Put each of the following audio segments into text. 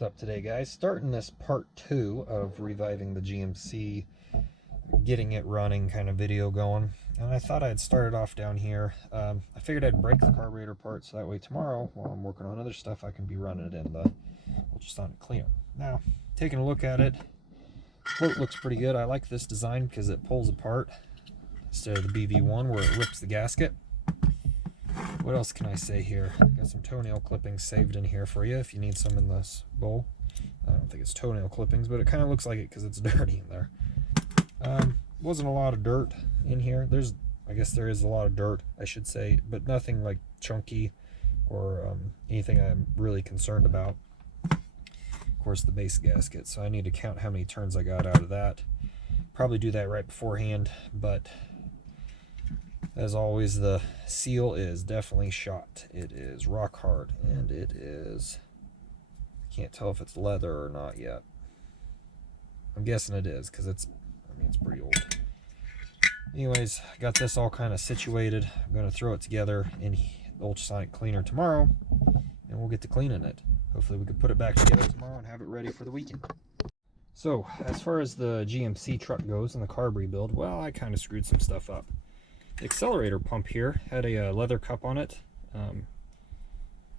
What's up today, guys? Starting this part 2 of reviving the GMC, getting it running kind of video going. And I thought I'd start it off down here. I figured I'd break the carburetor part so that way tomorrow, while I'm working on other stuff, I can be running it in the ultrasonic cleaner. Now, taking a look at it, float looks pretty good. I like this design because it pulls apart instead of the BV1 where it rips the gasket. What else can I say here? Got some toenail clippings saved in here for you if you need some in this bowl. I don't think it's toenail clippings, but it kind of looks like it because it's dirty in there. Wasn't a lot of dirt in here. I guess there is a lot of dirt, I should say, but nothing like chunky or anything I'm really concerned about. Of course, the base gasket, so I need to count how many turns I got out of that. Probably do that right beforehand, but as always, the seal is definitely shot. It is rock hard, and it is, I can't tell if it's leather or not yet. I'm guessing it is, because it's pretty old. Anyways, I got this all kind of situated. I'm going to throw it together in the ultrasonic cleaner tomorrow, and we'll get to cleaning it. Hopefully we can put it back together tomorrow and have it ready for the weekend. So, as far as the GMC truck goes and the carb rebuild, well, I kind of screwed some stuff up. The accelerator pump here had a leather cup on it,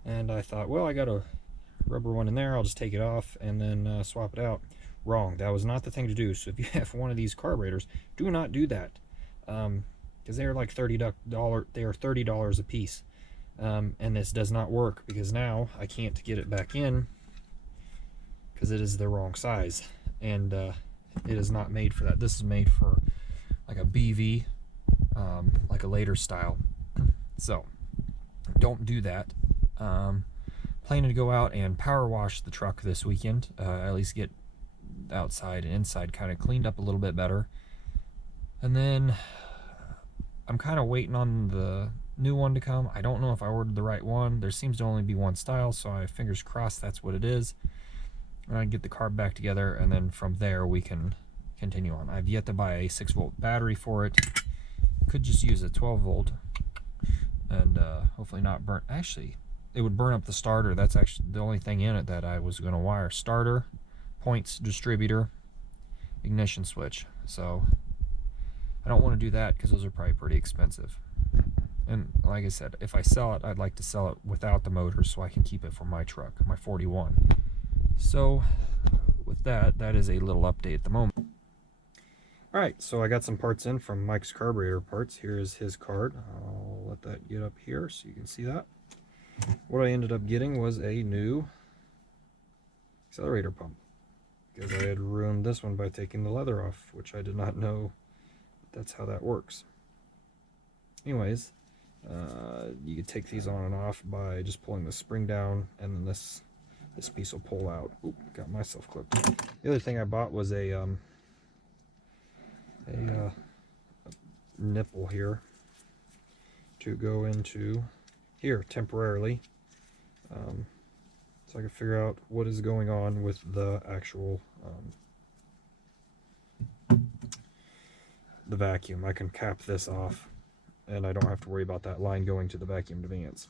and I thought, well, I got a rubber one in there, I'll just take it off and then swap it out. Wrong, that was not the thing to do. So if you have one of these carburetors, do not do that, because they're like $30. They are $30 a piece, and this does not work because now I can't get it back in because it is the wrong size, and it is not made for that. This is made for like a BV. Like a later style, so don't do that. Planning to go out and power wash the truck this weekend, at least get outside and inside kind of cleaned up a little bit better, and then I'm kind of waiting on the new one to come. I don't know if I ordered the right one. There seems to only be one style, so I fingers crossed that's what it is, and I get the carb back together, and then from there we can continue on. I've yet to buy a 6-volt battery for it. Could just use a 12-volt and hopefully not burn. Actually, it would burn up the starter. That's actually the only thing in it that I was going to wire. Starter, points, distributor, ignition switch. So I don't want to do that because those are probably pretty expensive. And like I said, if I sell it, I'd like to sell it without the motor so I can keep it for my truck, my 41. So with that, that is a little update at the moment. Alright, so I got some parts in from Mike's Carburetor Parts. Here's his card. I'll let that get up here so you can see that. What I ended up getting was a new accelerator pump, because I had ruined this one by taking the leather off, which I did not know that's how that works. Anyways, you can take these on and off by just pulling the spring down, and then this piece will pull out. Oop, got myself clipped. The other thing I bought was a nipple here to go into here temporarily, so I can figure out what is going on with the actual the vacuum. I can cap this off and I don't have to worry about that line going to the vacuum vents.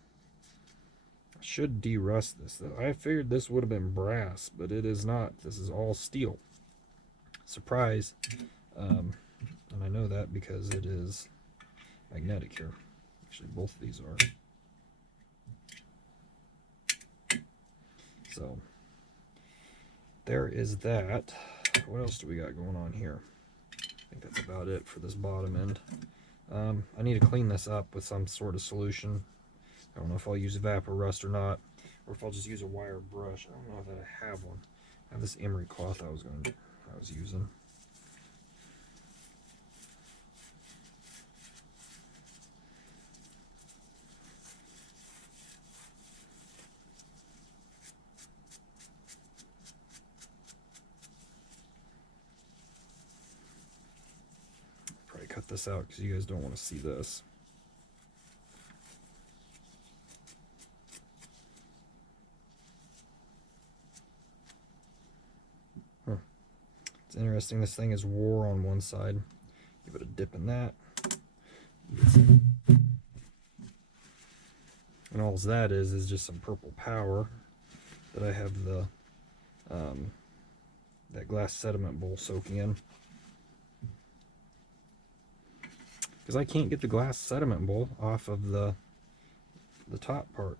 I should de-rust this though. I figured this would have been brass, but it is not. This is all steel. Surprise. And I know that because it is magnetic here. Actually, both of these are. So, there is that. What else do we got going on here? I think that's about it for this bottom end. I need to clean this up with some sort of solution. I don't know if I'll use Vapor Rust or not, or if I'll just use a wire brush. I don't know that I have one. I have this emery cloth I was using. Cut this out because you guys don't want to see this. It's interesting, this thing is wore on one side. Give it a dip in that. And all that is just some purple power that I have the that glass sediment bowl soaking in. Because I can't get the glass sediment bowl off of the top part.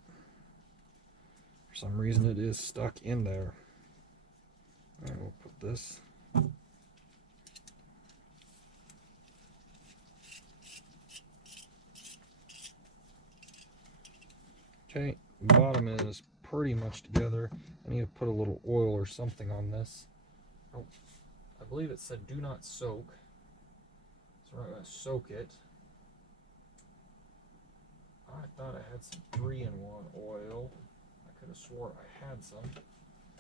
For some reason it is stuck in there. Alright, we'll put this. Okay, the bottom is pretty much together. I need to put a little oil or something on this. Oh, I believe it said do not soak. So we're not going to soak it. I thought I had some 3-in-1 oil. I could have swore I had some.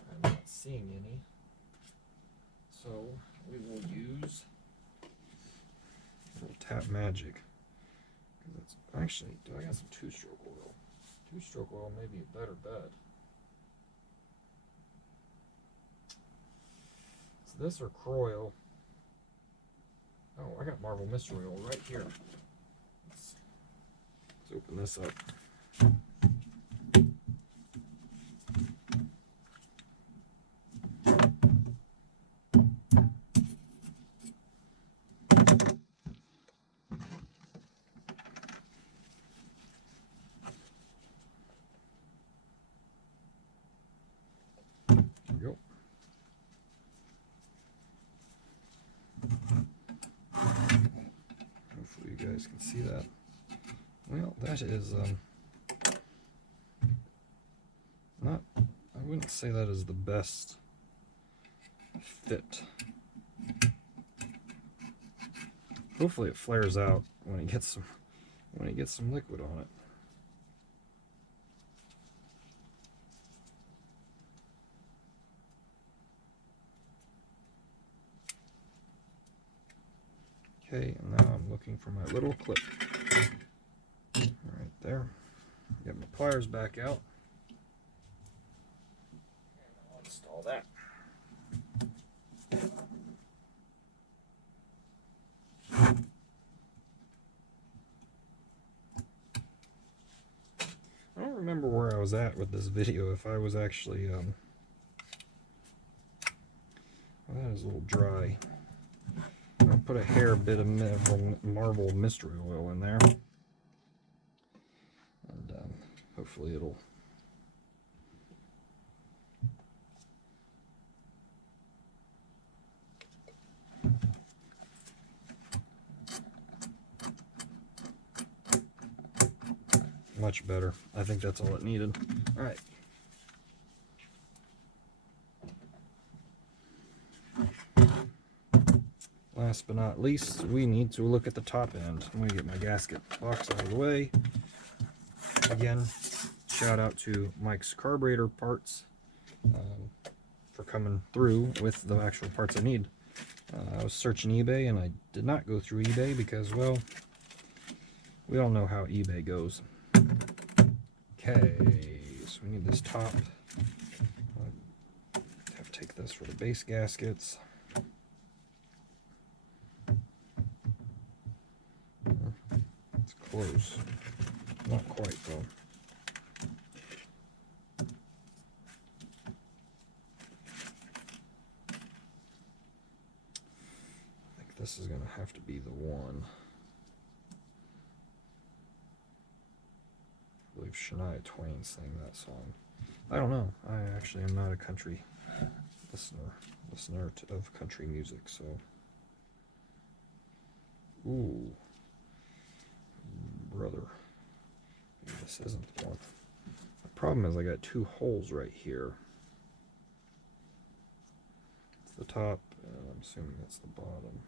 I'm not seeing any. So we will use a little Tap Magic. It's actually, do I got some 2-stroke oil? 2-stroke oil may be a better bet. It's this or Croil. Oh, I got Marvel Mystery Oil right here. Let's open this up. Hopefully you guys can see that. Well, that is not, I wouldn't say that is the best fit. Hopefully it flares out when it gets some liquid on it. Okay, and now I'm looking for my little clip. Right there. Get my pliers back out. And I'll install that. I don't remember where I was at with this video, if I was actually, well, that is a little dry. I'll put a hair bit of Marvel Mystery Oil in there. And hopefully it'll much better. I think that's all it needed. All right. Last but not least, we need to look at the top end. I'm going to get my gasket box out of the way. Again, shout out to Mike's Carburetor Parts for coming through with the actual parts I need. I was searching eBay and I did not go through eBay because, well, we all know how eBay goes. Okay, so we need this top. I have to take this for the base gaskets. It's close. Not quite though. I think this is going to have to be the one. I believe Shania Twain sang that song. I don't know. I actually am not a country listener of country music, so. Ooh, brother, maybe this isn't the one. The problem is I got 2 holes right here. It's the top, and I'm assuming it's the bottom.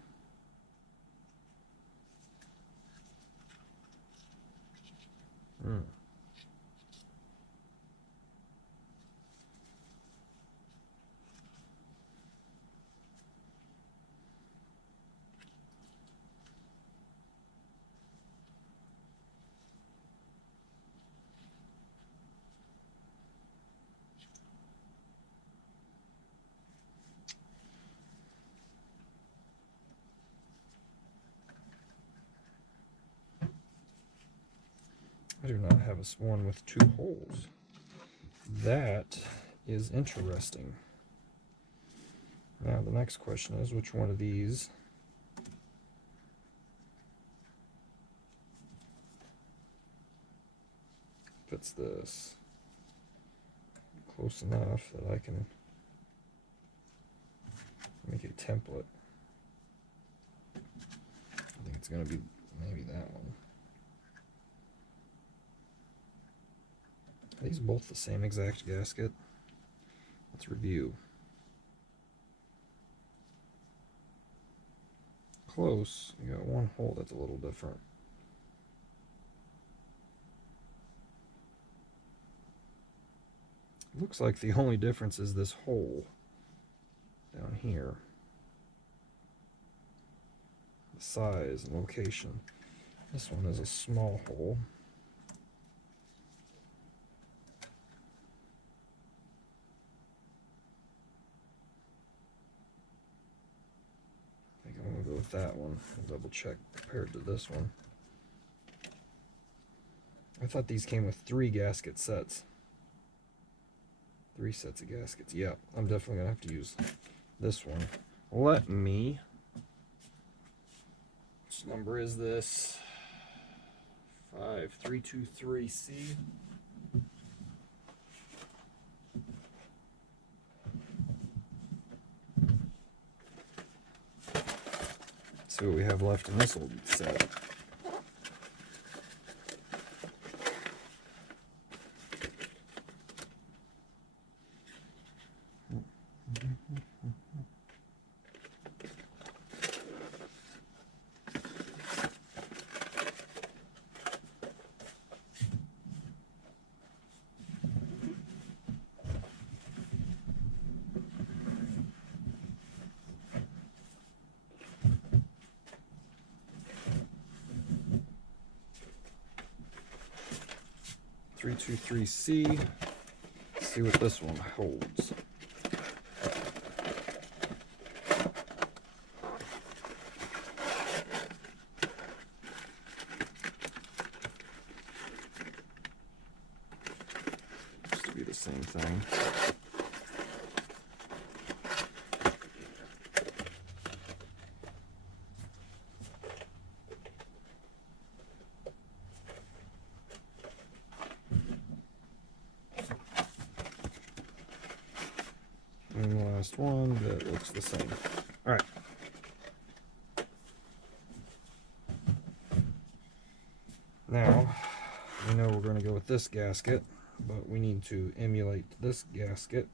I do not have one with 2 holes. That is interesting. Now the next question is, which one of these fits this close enough that I can make a template? I think it's going to be maybe that one. Are these both the same exact gasket? Let's review. Close. You got one hole that's a little different. Looks like the only difference is this hole down here. The size and location. This one is a small hole. I think I'm going to go with that one. I'll double check compared to this one. I thought these came with 3 gasket sets. 3 sets of gaskets. Yeah, I'm definitely going to have to use this one. Let me... Which number is this? 5323C. Let's see what we have left in this old set. C. See what this one holds. Used to be the same thing. And the last one that looks the same. All right. Now, we know we're going to go with this gasket, but we need to emulate this gasket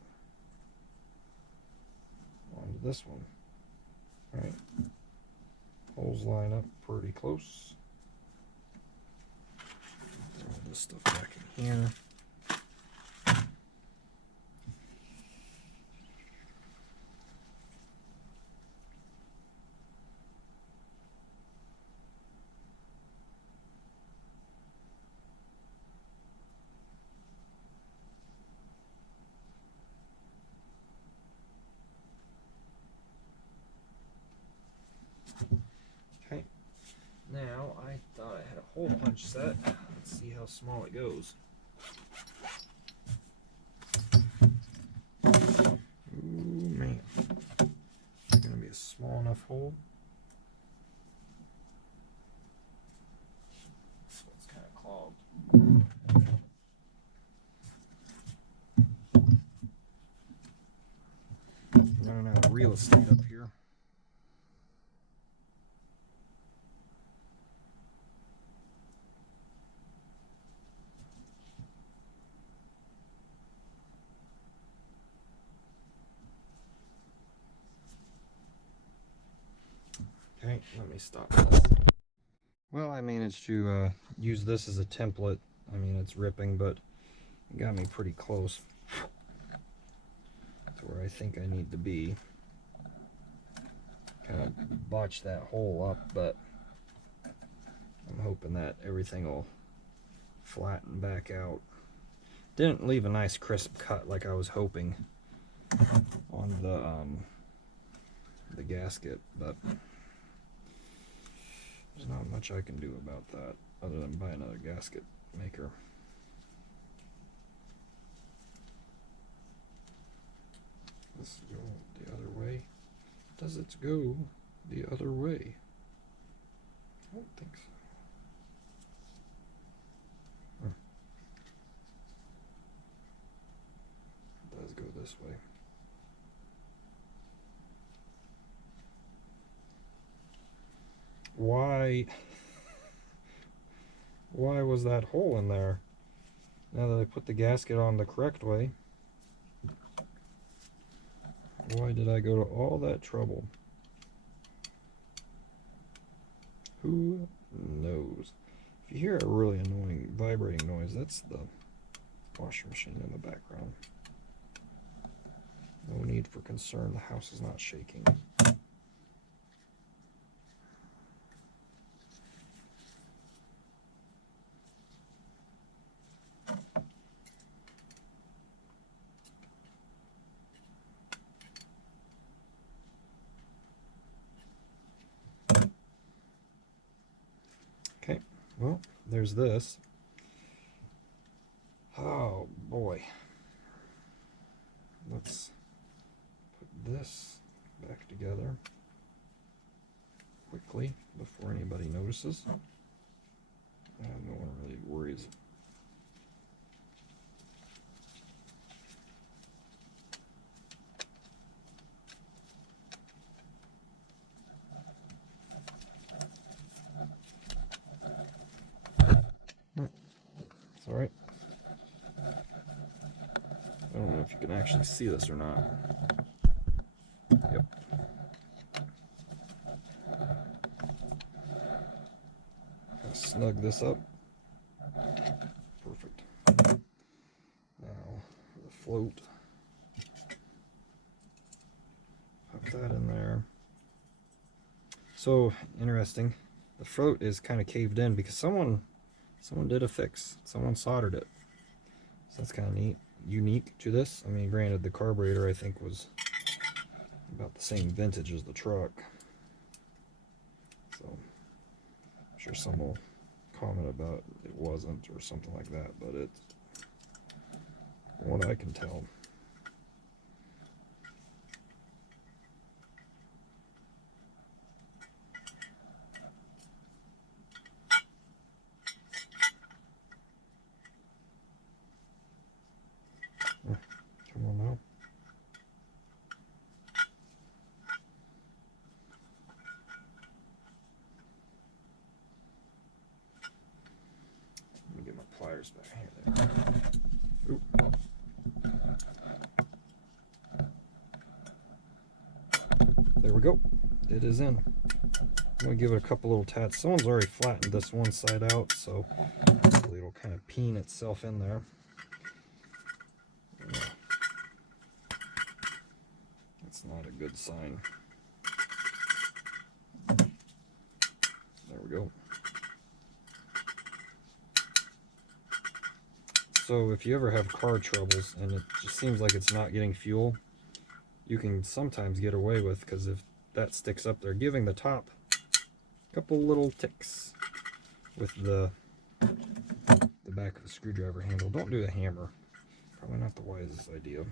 onto this one. All right. Holes line up pretty close. Throw all this stuff back in here. Okay, now I thought I had a hole punch set. Let's see how small it goes. Ooh, man. It's going to be a small enough hole. So it's kind of clogged. Running out of real estate up here. Okay, let me stop this. Well, I managed to use this as a template. I mean, it's ripping, but it got me pretty close to where I think I need to be. Kind of botched that hole up, but I'm hoping that everything will flatten back out. Didn't leave a nice crisp cut like I was hoping on the gasket, but there's not much I can do about that other than buy another gasket maker. Let's go the other way. Does it go the other way? I don't think so. It does go this way. Why was that hole in there? Now that I put the gasket on the correct way, why did I go to all that trouble? Who knows? If you hear a really annoying vibrating noise, that's the washing machine in the background. No need for concern, the house is not shaking. Okay, well, there's this. Oh boy. Let's put this back together quickly before anybody notices. No one really worries. It's alright. I don't know if you can actually see this or not. Yep. Gotta snug this up. Perfect. Now, the float. Pop that in there. So, interesting. The float is kind of caved in because someone did a fix. Someone soldered it. So that's kind of neat. Unique to this. I mean, granted, the carburetor I think was about the same vintage as the truck. So, I'm sure someone will comment about it wasn't or something like that, but it's, from what I can tell. Come on now. Let me get my pliers back here. Oop. There we go. It is in. I'm going to give it a couple little tats. Someone's already flattened this one side out, so hopefully it'll kind of peen itself in there. That's not a good sign. There we go. So if you ever have car troubles and it just seems like it's not getting fuel, you can sometimes get away with, because if that sticks up there, giving the top a couple little ticks with the back of the screwdriver handle. Don't do the hammer. Probably not the wisest idea.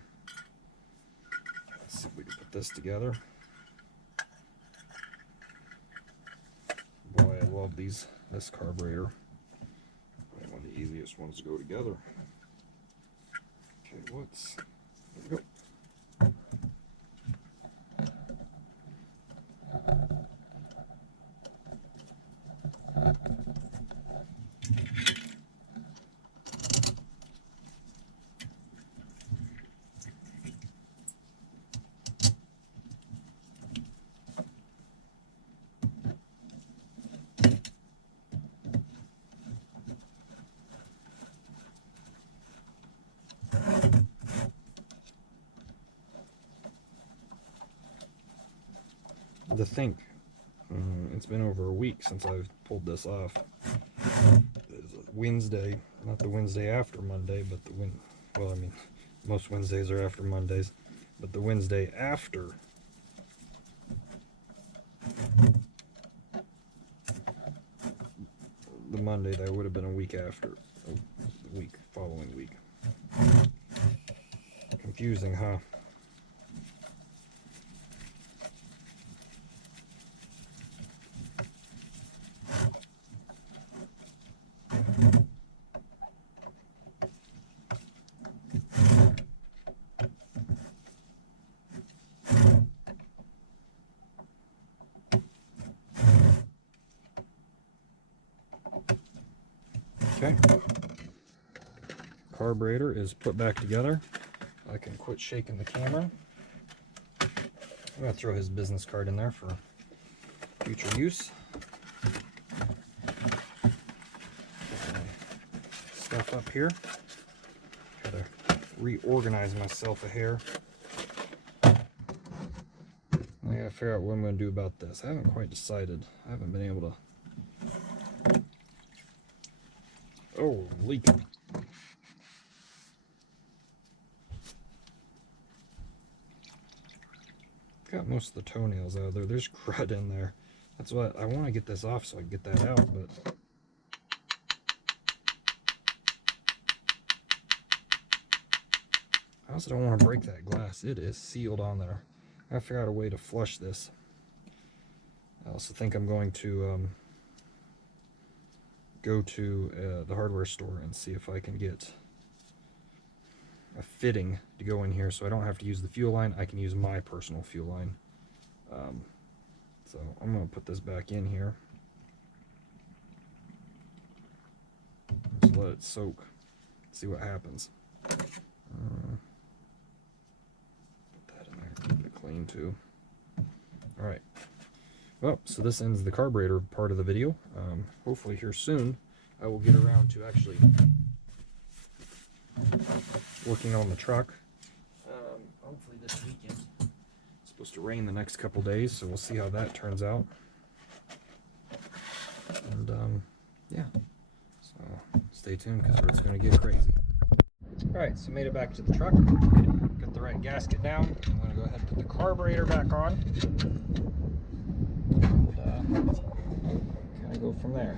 Let's see if we can put this together. Boy, I love this carburetor. Probably one of the easiest ones to go together. Okay, there we go. To think, it's been over a week since I've pulled this off. It's Wednesday, not the Wednesday after Monday, but well, I mean, most Wednesdays are after Mondays, but the Wednesday after the Monday that would have been a week after, the week following week. Confusing, huh? Okay. Carburetor is put back together. I can quit shaking the camera. I'm going to throw his business card in there for future use. Put my stuff up here. Try to reorganize myself a hair. I gotta figure out what I'm going to do about this. I haven't quite decided. I haven't been able to... Oh, leaking. Got most of the toenails out of there. There's crud in there. That's what I want to get this off so I can get that out, but I also don't want to break that glass. It is sealed on there. I gotta figure out a way to flush this. I also think I'm going to go to the hardware store and see if I can get a fitting to go in here so I don't have to use the fuel line. I can use my personal fuel line. So I'm going to put this back in here. Just let it soak. See what happens. Put that in there. Keep it clean too. Alright. Well, so this ends the carburetor part of the video. Hopefully here soon I will get around to actually working on the truck. Hopefully this weekend. It's supposed to rain the next couple days, so we'll see how that turns out. And yeah, so stay tuned because it's going to get crazy. Alright, so made it back to the truck. Got the right gasket down. I'm going to go ahead and put the carburetor back on. And kind of go from there.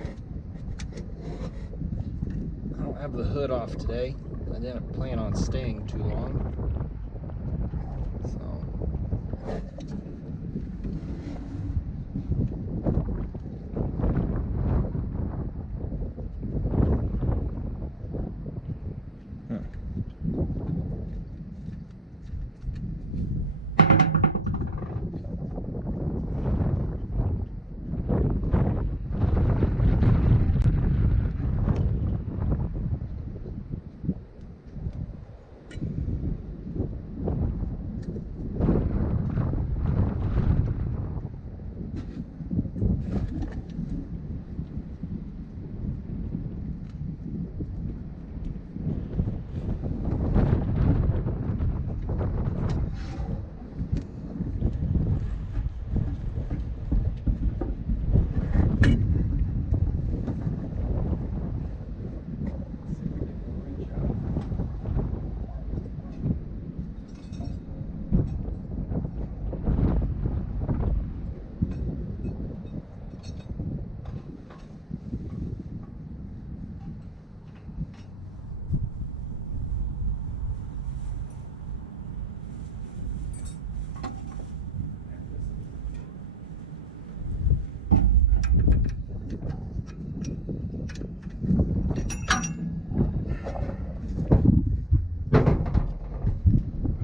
I don't have the hood off today. I didn't plan on staying too long.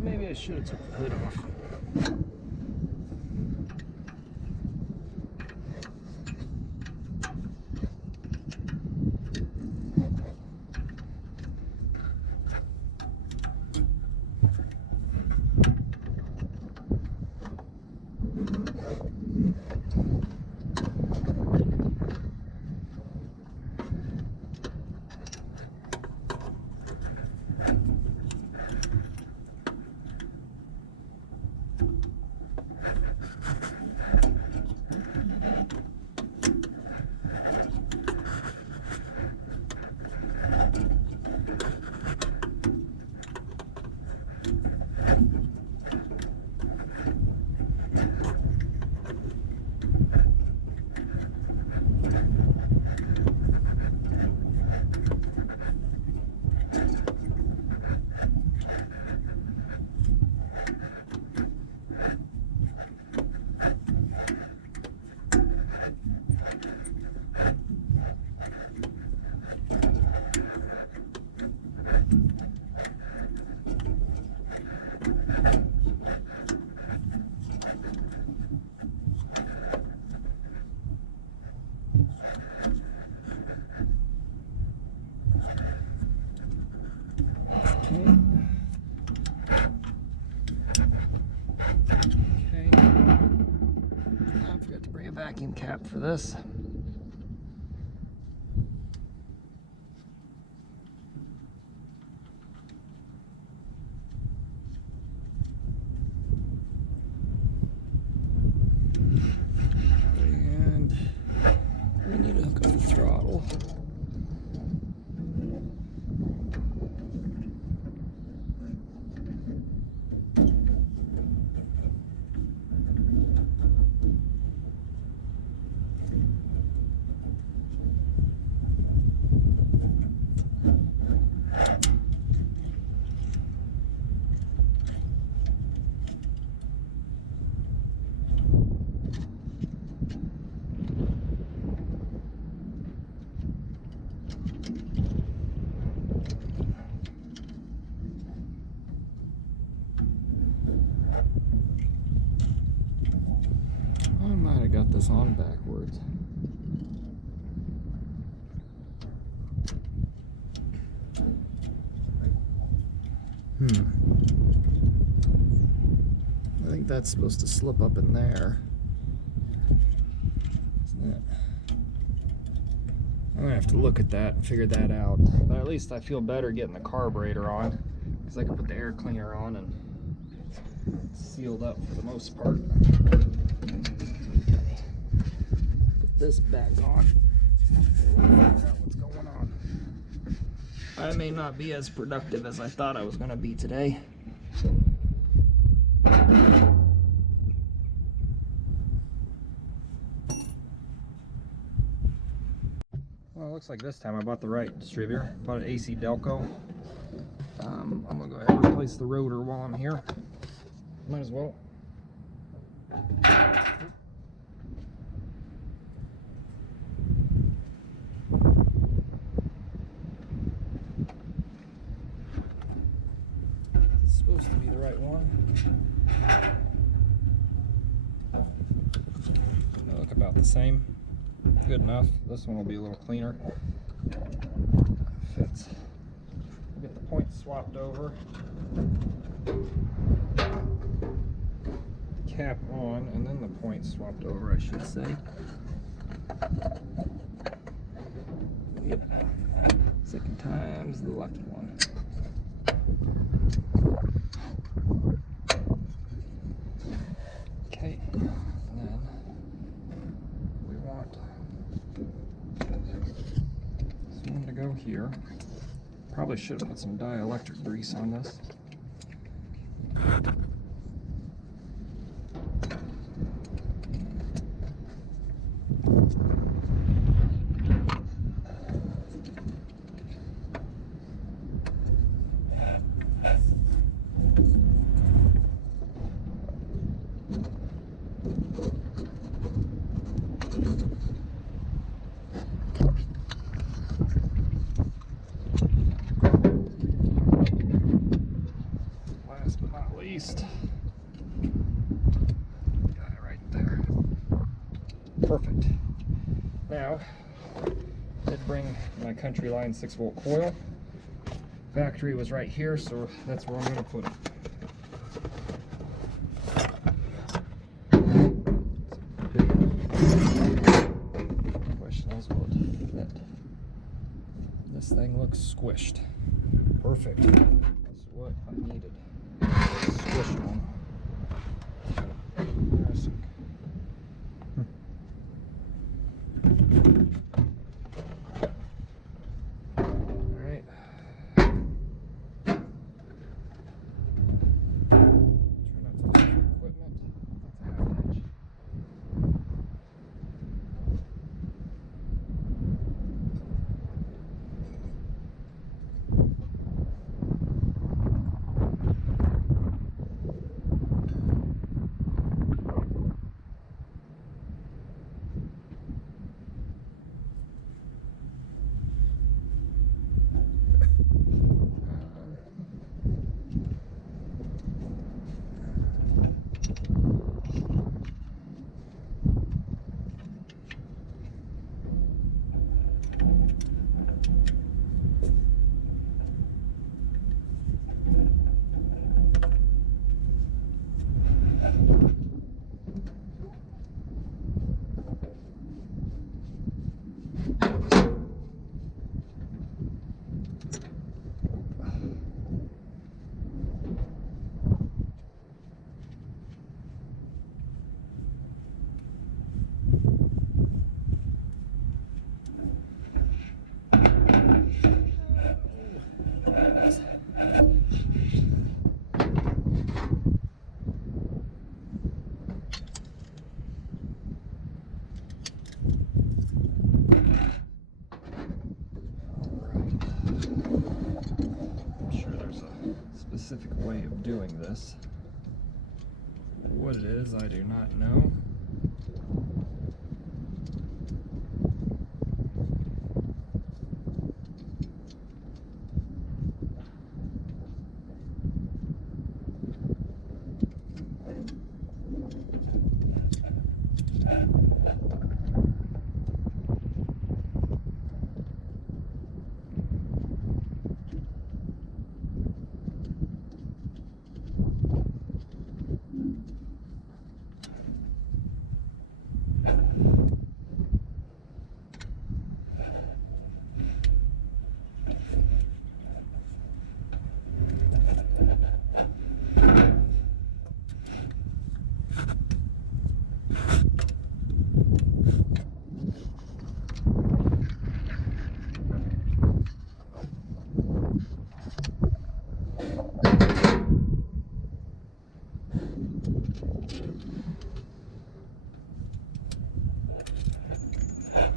Maybe I should have took the hood off. vacuum cap for this. And we need to hook up the throttle. I might have got this on backwards. I think that's supposed to slip up in there. Isn't it? I'm gonna have to look at that and figure that out. But at least I feel better getting the carburetor on, because I can put the air cleaner on and it's sealed up for the most part. Put this back on. Figure out what's going on. I may not be as productive as I thought I was going to be today. Well, it looks like this time I bought the right distributor. Bought an AC Delco. I'm going to go ahead and replace the rotor while I'm here. Might as well. It's supposed to be the right one. They look about the same. Good enough. This one will be a little cleaner. Fits. We'll get the points swapped over. Cap on, and then the points swapped over, I should say. Yep. Second time's the lucky one. Okay, and then we want this one to go here. Probably should have put some dielectric grease on this. Last but not least, got it right there. Perfect. Now, I did bring my Country Line 6-volt coil. Factory was right here, so that's where I'm going to put it. Question is, will it fit? This thing looks squished. Perfect. That's what I needed. Squished one. Interesting. Alright. Try not to lose the equipment. That's a half inch. doing this. What it is, I do not know.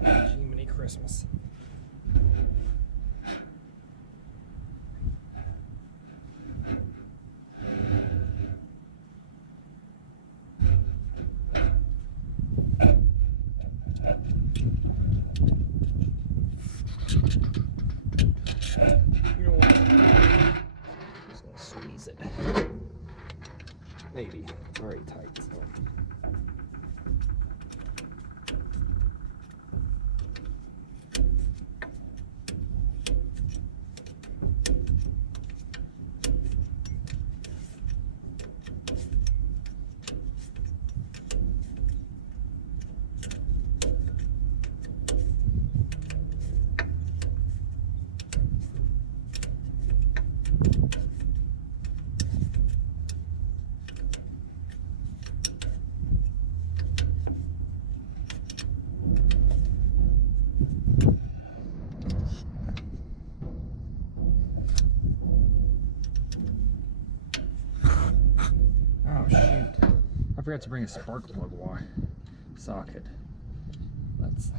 Jiminy Christmas. You know what? I'm just gonna squeeze it. Maybe. It's already tight, so. I forgot to bring a spark plug socket. That's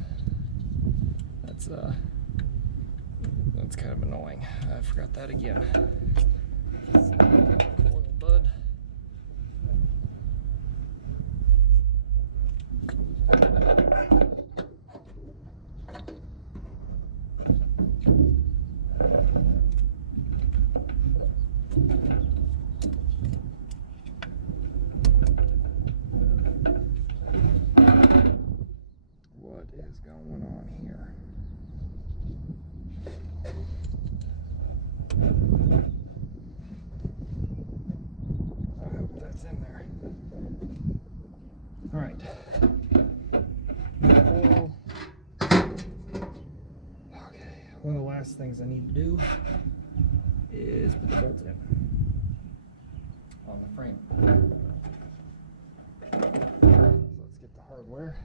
kind of annoying. I forgot that again. Coil bud. Going on here. I hope that's in there. All right. Coil. Okay. One of the last things I need to do is put the bolt in on the frame. So let's get the hardware.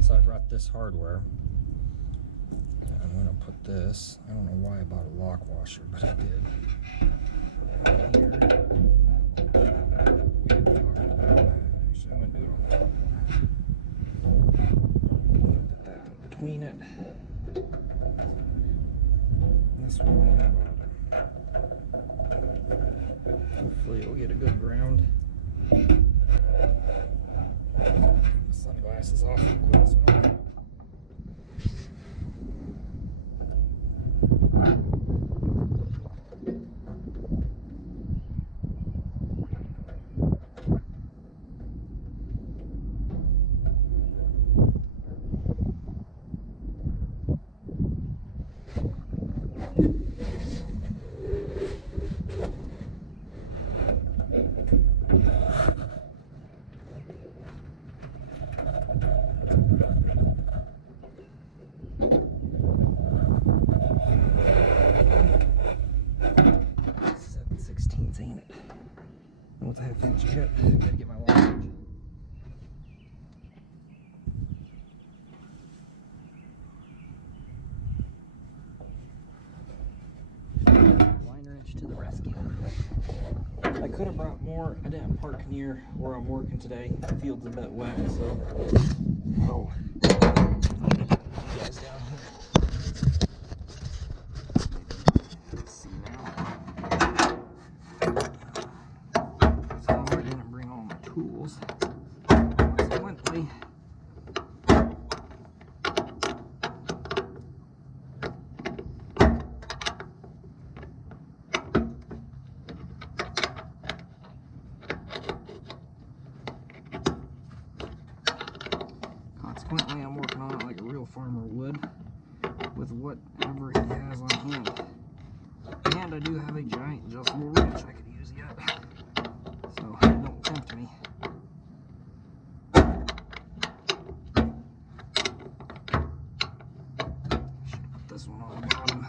So I brought this hardware. I'm going to put this, I don't know why I bought a lock washer, but I did. Here. Actually, I'm going to do it on the top one. Put that in between it. This one on the bottom. Hopefully it'll get a good ground. Sunglasses off real quick so I don't. What's a half inch yet? Gotta get my watch. could have brought more. I didn't park near where I'm working today. The field's a bit wet, so oh, you guys down here. Let's see now. So I didn't bring all my tools. Consequently, I'm working on it like a real farmer would, with whatever he has on hand. And I do have a giant adjustable wrench I could use yet, so don't tempt me. Should put this one on the bottom.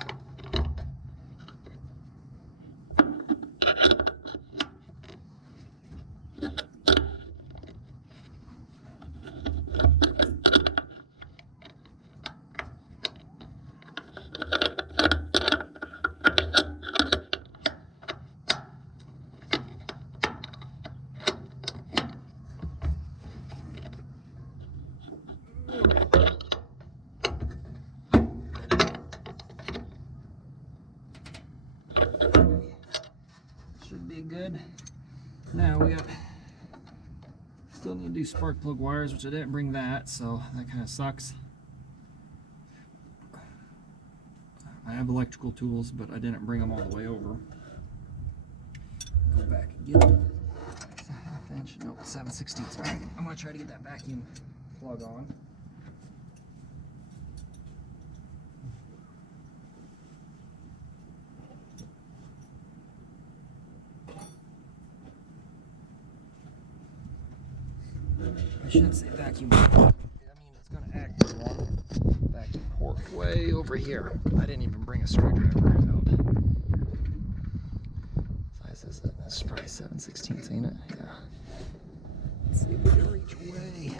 Should be good. Now we got, still need to do spark plug wires, which I didn't bring that, so that kind of sucks. I have electrical tools, but I didn't bring them all the way over. Go back and get it. It's a ½ inch, no, 7/16. Alright, I'm gonna try to get that vacuum plug on. I shouldn't say vacuum port. I mean, it's going to act as one. Vacuum port way over here. I didn't even bring a screwdriver out. Size is it? It's probably 7/16, ain't it? Yeah. Let's see if we can reach away.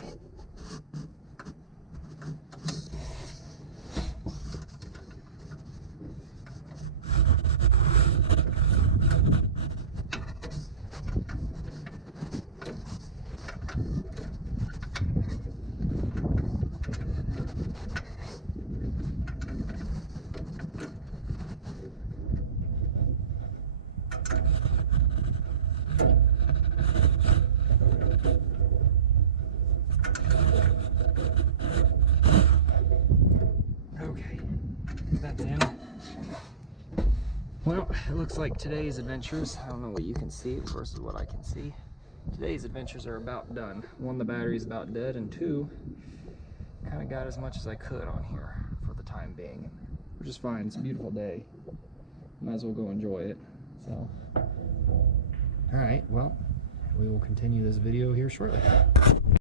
That's in. Well, it looks like today's adventures, I don't know what you can see versus what I can see. Today's adventures are about done. One, the battery's about dead, and two, kind of got as much as I could on here for the time being, which is fine. It's a beautiful day. Might as well go enjoy it. So, all right, well, we will continue this video here shortly.